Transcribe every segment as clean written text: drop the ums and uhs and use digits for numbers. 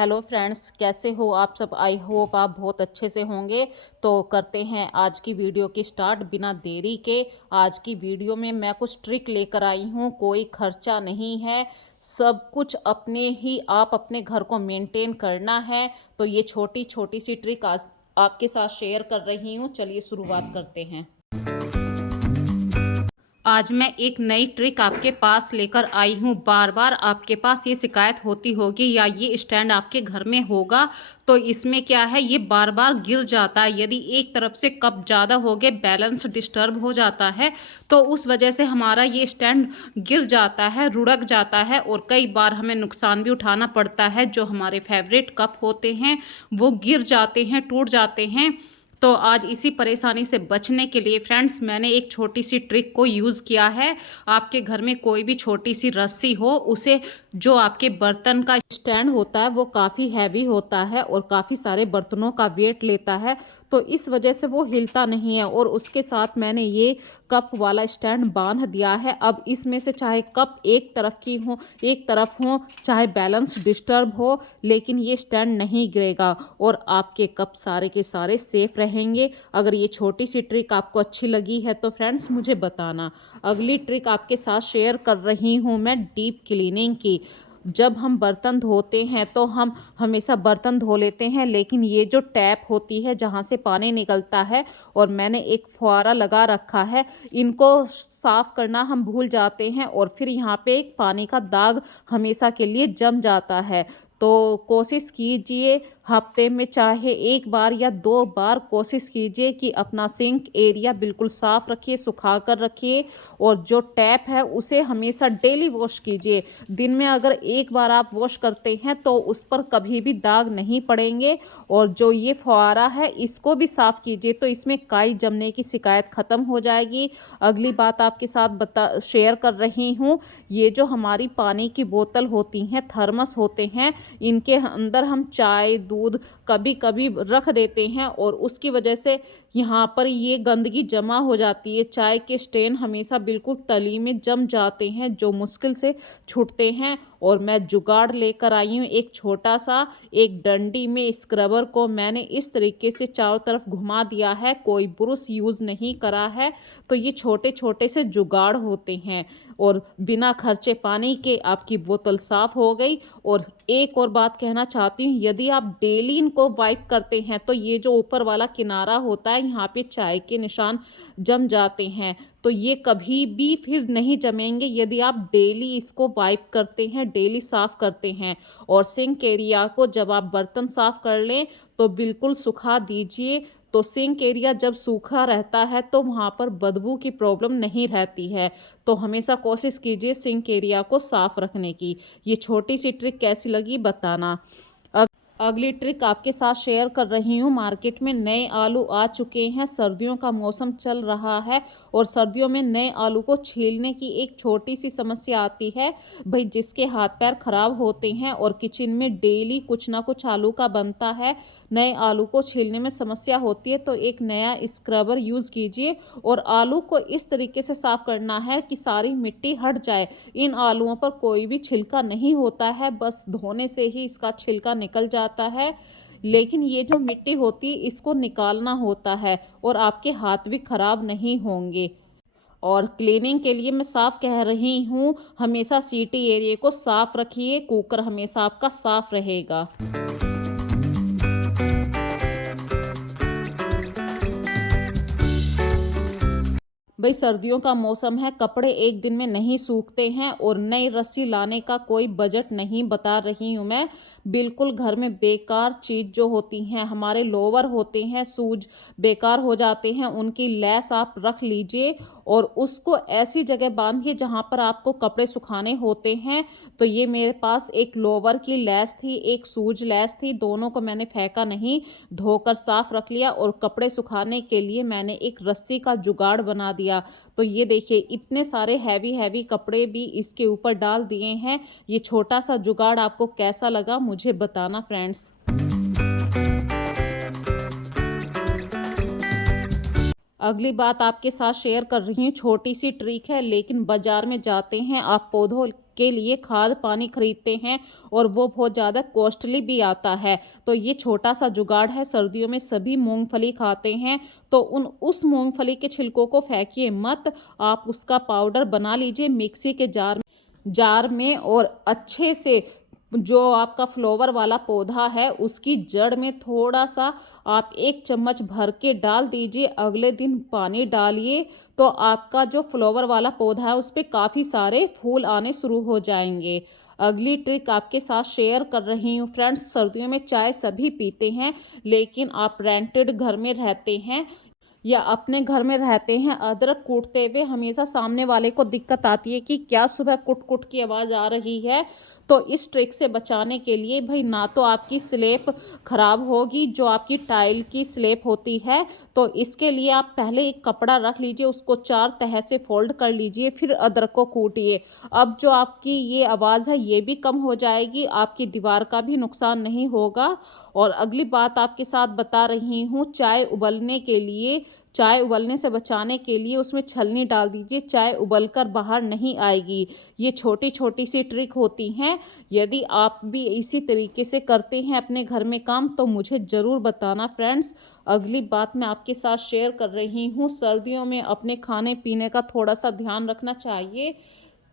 Hello friends, कैसे हो आप सब। आई होप आप बहुत अच्छे से होंगे। तो करते हैं आज की वीडियो की स्टार्ट बिना देरी के। आज की वीडियो में मैं कुछ ट्रिक लेकर आई हूँ। कोई खर्चा नहीं है, सब कुछ अपने ही आप अपने घर को मेंटेन करना है। तो ये छोटी छोटी सी ट्रिक आज आपके साथ शेयर कर रही हूँ। चलिए शुरुआत करते हैं। आज मैं एक नई ट्रिक आपके पास लेकर आई हूँ। बार बार आपके पास ये शिकायत होती होगी या ये स्टैंड आपके घर में होगा तो इसमें क्या है, ये बार बार गिर जाता है। यदि एक तरफ से कप ज़्यादा हो गए, बैलेंस डिस्टर्ब हो जाता है तो उस वजह से हमारा ये स्टैंड गिर जाता है, रुड़क जाता है और कई बार हमें नुकसान भी उठाना पड़ता है। जो हमारे फेवरेट कप होते हैं वो गिर जाते हैं, टूट जाते हैं। तो आज इसी परेशानी से बचने के लिए फ्रेंड्स मैंने एक छोटी सी ट्रिक को यूज़ किया है। आपके घर में कोई भी छोटी सी रस्सी हो, उसे जो आपके बर्तन का स्टैंड होता है वो काफ़ी हैवी होता है और काफ़ी सारे बर्तनों का वेट लेता है, तो इस वजह से वो हिलता नहीं है। और उसके साथ मैंने ये कप वाला स्टैंड बांध दिया है। अब इसमें से चाहे कप एक तरफ हो, चाहे बैलेंस डिस्टर्ब हो, लेकिन ये स्टैंड नहीं गिरेगा और आपके कप सारे के सारे सेफ रहेंगे। अगर ये छोटी सी ट्रिक आपको अच्छी लगी है तो फ्रेंड्स मुझे बताना। अगली ट्रिक आपके साथ शेयर कर रही हूँ मैं डीप क्लीनिंग की। जब हम बर्तन धोते हैं तो हम हमेशा बर्तन धो लेते हैं, लेकिन ये जो टैप होती है जहाँ से पानी निकलता है और मैंने एक फुहारा लगा रखा है, इनको साफ करना हम भूल जाते हैं और फिर यहाँ पे एक पानी का दाग हमेशा के लिए जम जाता है। तो कोशिश कीजिए हफ्ते में चाहे एक बार या दो बार कोशिश कीजिए कि अपना सिंक एरिया बिल्कुल साफ़ रखिए, सुखा कर रखिए और जो टैप है उसे हमेशा डेली वॉश कीजिए। दिन में अगर एक बार आप वॉश करते हैं तो उस पर कभी भी दाग नहीं पड़ेंगे। और जो ये फुहारा है इसको भी साफ़ कीजिए तो इसमें काई जमने की शिकायत ख़त्म हो जाएगी। अगली बात आपके साथ शेयर कर रही हूँ। ये जो हमारी पानी की बोतल होती हैं, थर्मस होते हैं, इनके अंदर हम चाय दूध कभी कभी रख देते हैं और उसकी वजह से यहाँ पर ये गंदगी जमा हो जाती है। चाय के स्टेन हमेशा बिल्कुल तली में जम जाते हैं जो मुश्किल से छूटते हैं। और मैं जुगाड़ लेकर आई हूँ एक छोटा सा, एक डंडी में स्क्रबर को मैंने इस तरीके से चारों तरफ घुमा दिया है, कोई ब्रश यूज़ नहीं करा है। तो ये छोटे छोटे से जुगाड़ होते हैं और बिना खर्चे पानी के आपकी बोतल साफ़ हो गई। और एक और बात कहना चाहती हूँ, यदि आप डेली इनको वाइप करते हैं तो ये जो ऊपर वाला किनारा होता है यहाँ पे चाय के निशान जम जाते हैं, तो ये कभी भी फिर नहीं जमेंगे यदि आप डेली इसको वाइप करते हैं, डेली साफ़ करते हैं। और सिंक एरिया को जब आप बर्तन साफ़ कर लें तो बिल्कुल सुखा दीजिए। तो सिंक एरिया जब सूखा रहता है तो वहाँ पर बदबू की प्रॉब्लम नहीं रहती है। तो हमेशा कोशिश कीजिए सिंक एरिया को साफ़ रखने की। ये छोटी सी ट्रिक कैसी लगी बताना। अगली ट्रिक आपके साथ शेयर कर रही हूँ। मार्केट में नए आलू आ चुके हैं, सर्दियों का मौसम चल रहा है और सर्दियों में नए आलू को छीलने की एक छोटी सी समस्या आती है। भाई जिसके हाथ पैर खराब होते हैं और किचन में डेली कुछ ना कुछ आलू का बनता है, नए आलू को छीलने में समस्या होती है, तो एक नया स्क्रबर यूज़ कीजिए और आलू को इस तरीके से साफ़ करना है कि सारी मिट्टी हट जाए। इन आलूओं पर कोई भी छिलका नहीं होता है, बस धोने से ही इसका छिलका निकल जाता है। लेकिन ये जो मिट्टी होती है इसको निकालना होता है और आपके हाथ भी खराब नहीं होंगे। और क्लीनिंग के लिए मैं साफ कह रही हूँ, हमेशा सीटी एरिया को साफ रखिए, कुकर हमेशा आपका साफ रहेगा। भाई सर्दियों का मौसम है, कपड़े एक दिन में नहीं सूखते हैं और नई रस्सी लाने का कोई बजट नहीं बता रही हूँ मैं। बिल्कुल घर में बेकार चीज़ जो होती हैं, हमारे लोवर होते हैं, शूज बेकार हो जाते हैं, उनकी लेस आप रख लीजिए और उसको ऐसी जगह बांधिए जहाँ पर आपको कपड़े सुखाने होते हैं। तो ये मेरे पास एक लोवर की लेस थी, एक शूज लेस थी, दोनों को मैंने फेंका नहीं, धोकर साफ रख लिया और कपड़े सुखाने के लिए मैंने एक रस्सी का जुगाड़ बना दिया। तो ये देखिए इतने सारे हैवी हैवी कपड़े भी इसके ऊपर डाल दिए हैं। ये छोटा सा जुगाड़ आपको कैसा लगा मुझे बताना फ्रेंड्स। अगली बात आपके साथ शेयर कर रही हूँ, छोटी सी ट्रिक है लेकिन बाजार में जाते हैं आप पौधों के लिए खाद पानी खरीदते हैं और वो बहुत ज़्यादा कॉस्टली भी आता है। तो ये छोटा सा जुगाड़ है, सर्दियों में सभी मूंगफली खाते हैं, तो उस मूंगफली के छिलकों को फेंकिए मत, आप उसका पाउडर बना लीजिए मिक्सी के जार में और अच्छे से जो आपका फ्लावर वाला पौधा है उसकी जड़ में थोड़ा सा आप 1 चम्मच भर के डाल दीजिए। अगले दिन पानी डालिए तो आपका जो फ्लावर वाला पौधा है उस पे काफ़ी सारे फूल आने शुरू हो जाएंगे। अगली ट्रिक आपके साथ शेयर कर रही हूँ फ्रेंड्स। सर्दियों में चाय सभी पीते हैं, लेकिन आप रेंटेड घर में रहते हैं या अपने घर में रहते हैं, अदरक कूटते हुए हमेशा सामने वाले को दिक्कत आती है कि क्या सुबह कुट कुट की आवाज़ आ रही है। तो इस ट्रिक से बचाने के लिए भाई ना तो आपकी स्लेब खराब होगी, जो आपकी टाइल की स्लेब होती है, तो इसके लिए आप पहले एक कपड़ा रख लीजिए, उसको 4 तह से फोल्ड कर लीजिए, फिर अदरक को कूटिए। अब जो आपकी ये आवाज़ है ये भी कम हो जाएगी, आपकी दीवार का भी नुकसान नहीं होगा। और अगली बात आपके साथ बता रही हूँ, चाय उबलने से बचाने के लिए उसमें छलनी डाल दीजिए, चाय उबलकर बाहर नहीं आएगी। ये छोटी छोटी सी ट्रिक होती हैं। यदि आप भी इसी तरीके से करते हैं अपने घर में काम तो मुझे ज़रूर बताना फ्रेंड्स। अगली बात मैं आपके साथ शेयर कर रही हूँ, सर्दियों में अपने खाने पीने का थोड़ा सा ध्यान रखना चाहिए।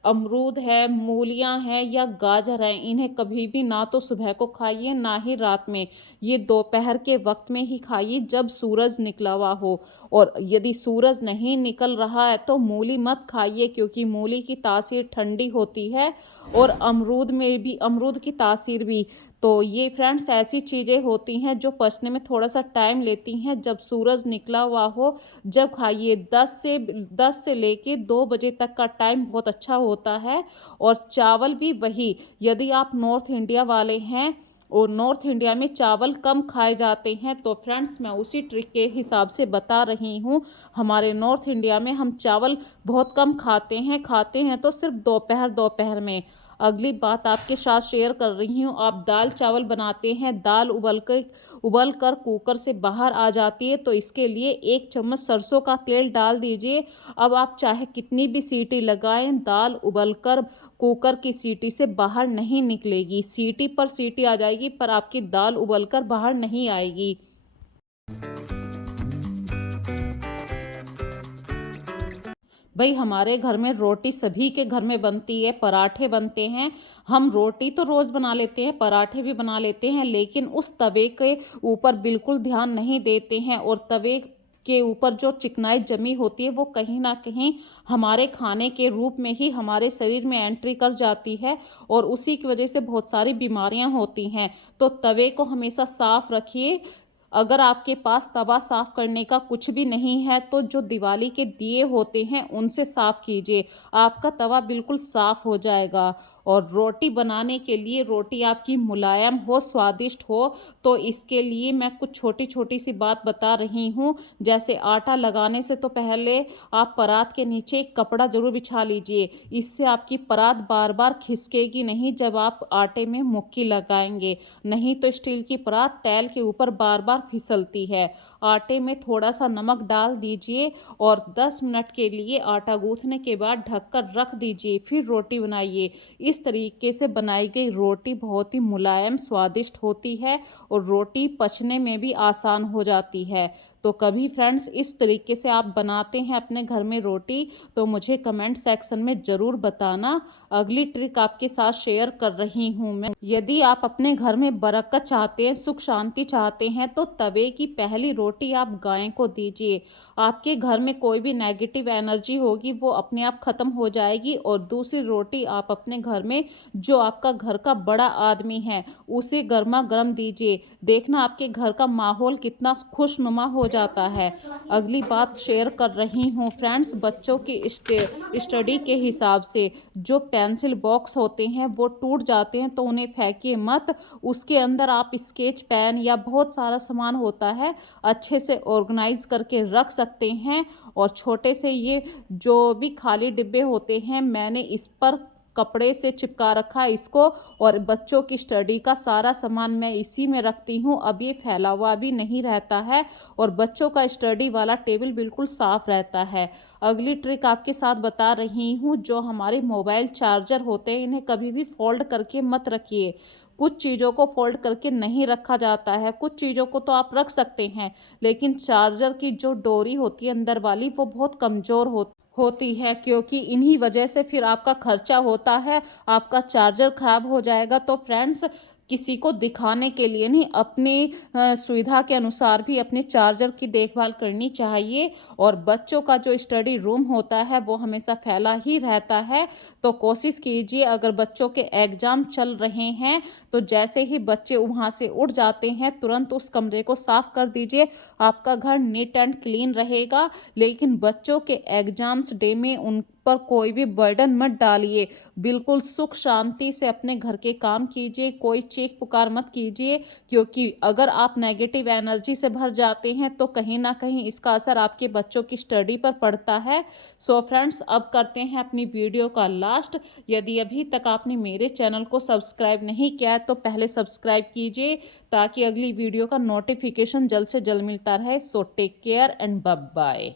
अमरूद है, मूलियाँ हैं या गाजर है, इन्हें कभी भी ना तो सुबह को खाइए ना ही रात में, ये दोपहर के वक्त में ही खाइए जब सूरज निकला हुआ हो। और यदि सूरज नहीं निकल रहा है तो मूली मत खाइए, क्योंकि मूली की तासीर ठंडी होती है और अमरूद की तासीर भी। तो ये फ्रेंड्स ऐसी चीज़ें होती हैं जो पचने में थोड़ा सा टाइम लेती हैं। जब सूरज निकला हुआ हो जब खाइए। 10 से लेके 2 बजे तक का टाइम बहुत अच्छा होता है। और चावल भी वही, यदि आप नॉर्थ इंडिया वाले हैं और नॉर्थ इंडिया में चावल कम खाए जाते हैं, तो फ्रेंड्स मैं उसी ट्रिक के हिसाब से बता रही हूँ। हमारे नॉर्थ इंडिया में हम चावल बहुत कम खाते हैं तो सिर्फ दोपहर दोपहर में। अगली बात आपके साथ शेयर कर रही हूँ, आप दाल चावल बनाते हैं, दाल उबल कर कुकर से बाहर आ जाती है, तो इसके लिए 1 चम्मच सरसों का तेल डाल दीजिए। अब आप चाहे कितनी भी सीटी लगाएं, दाल उबलकर कुकर की सीटी से बाहर नहीं निकलेगी। सीटी पर सीटी आ जाएगी पर आपकी दाल उबलकर बाहर नहीं आएगी। भाई हमारे घर में रोटी सभी के घर में बनती है, पराठे बनते हैं। हम रोटी तो रोज़ बना लेते हैं, पराठे भी बना लेते हैं, लेकिन उस तवे के ऊपर बिल्कुल ध्यान नहीं देते हैं और तवे के ऊपर जो चिकनाई जमी होती है वो कहीं ना कहीं हमारे खाने के रूप में ही हमारे शरीर में एंट्री कर जाती है और उसी की वजह से बहुत सारी बीमारियां होती हैं। तो तवे को हमेशा साफ रखिए। अगर आपके पास तवा साफ करने का कुछ भी नहीं है तो जो दिवाली के दिए होते हैं उनसे साफ कीजिए, आपका तवा बिल्कुल साफ हो जाएगा। और रोटी बनाने के लिए रोटी आपकी मुलायम हो, स्वादिष्ट हो, तो इसके लिए मैं कुछ छोटी छोटी सी बात बता रही हूँ। जैसे आटा लगाने से तो पहले आप परात के नीचे एक कपड़ा जरूर बिछा लीजिए, इससे आपकी परात बार बार खिसकेगी नहीं जब आप आटे में मुक्की लगाएंगे। नहीं तो स्टील की परात तैल के ऊपर बार बार फिसलती है। आटे में थोड़ा सा नमक डाल दीजिए और 10 मिनट के लिए आटा गूंथने के बाद ढककर रख दीजिए, फिर रोटी बनाइए। इस तरीके से बनाई गई रोटी बहुत ही मुलायम स्वादिष्ट होती है और रोटी पचने में भी आसान हो जाती है। तो कभी फ्रेंड्स इस तरीके से आप बनाते हैं अपने घर में रोटी तो मुझे कमेंट सेक्शन में ज़रूर बताना। अगली ट्रिक आपके साथ शेयर कर रही हूँ मैं। यदि आप अपने घर में बरकत चाहते हैं, सुख शांति चाहते हैं, तो तवे की पहली रोटी आप गाय को दीजिए। आपके घर में कोई भी नेगेटिव एनर्जी होगी वो अपने आप खत्म हो जाएगी। और दूसरी रोटी आप अपने घर में जो आपका घर का बड़ा आदमी है उसे गर्मा गर्म दीजिए। देखना आपके घर का माहौल कितना खुशनुमा हो जाता है। अगली बात शेयर कर रही हूँ फ्रेंड्स, बच्चों की स्टडी के हिसाब से जो पेंसिल बॉक्स होते हैं वो टूट जाते हैं तो उन्हें फेंकिए मत। उसके अंदर आप स्केच पेन या बहुत सारा सामान होता है अच्छे से ऑर्गेनाइज करके रख सकते हैं। और छोटे से ये जो भी खाली डिब्बे होते हैं मैंने इस पर कपड़े से चिपका रखा है इसको, और बच्चों की स्टडी का सारा सामान मैं इसी में रखती हूँ। अब ये फैला हुआ भी नहीं रहता है और बच्चों का स्टडी वाला टेबल बिल्कुल साफ रहता है। अगली ट्रिक आपके साथ बता रही हूँ, जो हमारे मोबाइल चार्जर होते हैं इन्हें कभी भी फोल्ड करके मत रखिए। कुछ चीज़ों को फोल्ड करके नहीं रखा जाता है, कुछ चीज़ों को तो आप रख सकते हैं, लेकिन चार्जर की जो डोरी होती है अंदर वाली वो बहुत कमज़ोर होती है, क्योंकि इन्हीं वजह से फिर आपका खर्चा होता है, आपका चार्जर ख़राब हो जाएगा। तो फ्रेंड्स, किसी को दिखाने के लिए नहीं, अपनी सुविधा के अनुसार भी अपने चार्जर की देखभाल करनी चाहिए। और बच्चों का जो स्टडी रूम होता है वो हमेशा फैला ही रहता है, तो कोशिश कीजिए अगर बच्चों के एग्ज़ाम चल रहे हैं तो जैसे ही बच्चे वहाँ से उठ जाते हैं तुरंत उस कमरे को साफ़ कर दीजिए। आपका घर नीट एंड क्लीन रहेगा, लेकिन बच्चों के एग्ज़ाम्स डे में उन पर कोई भी बर्डन मत डालिए। बिल्कुल सुख शांति से अपने घर के काम कीजिए, कोई चीख पुकार मत कीजिए, क्योंकि अगर आप नेगेटिव एनर्जी से भर जाते हैं तो कहीं ना कहीं इसका असर आपके बच्चों की स्टडी पर पड़ता है। सो फ्रेंड्स, अब करते हैं अपनी वीडियो का लास्ट। यदि अभी तक आपने मेरे चैनल को सब्सक्राइब नहीं किया है तो पहले सब्सक्राइब कीजिए, ताकि अगली वीडियो का नोटिफिकेशन जल्द से जल्द मिलता रहे। So take care and bye bye.